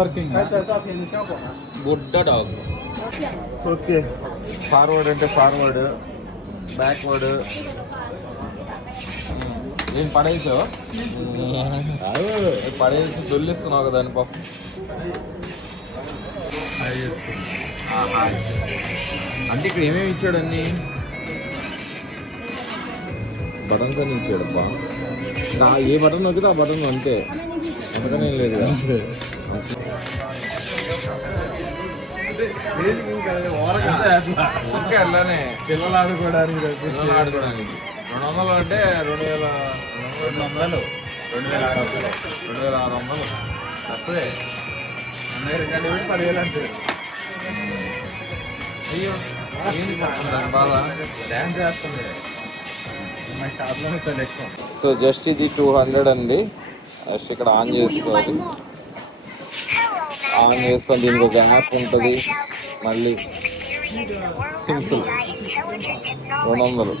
Working బుడ్డ dog. Okay, forward అంటే forward, backward. ఏం పడేసావు? పడేసి దొల్లిస్తున్నావు కదా అని పాపం. అంటే ఇక్కడ ఏమేమి ఇచ్చాడు అన్ని బటన్స్ అని ఇచ్చాడు అబ్బా. ఏ బటన్ నొక్కితే ఆ బటన్ అంతే, అందుకని ఏం లేదు. అట్లానే పిల్లలు ఆడుకోవడానికి 200 అంటే 2600 తప్పదే. 10,000 అంటే అయ్యో దాని బాధ. డ్యాన్స్ చేస్తుంది మా షాప్లోనే చాలా ఎక్కువ. సో జస్ట్ ఇది 200 అండి. జస్ట్ ఇక్కడ ఆన్ చేసుకోవాలి. ఆన్ చేసుకొని దీనికి ఒక యాప్ ఉంటుంది. మళ్ళీ సింపుల్ 200.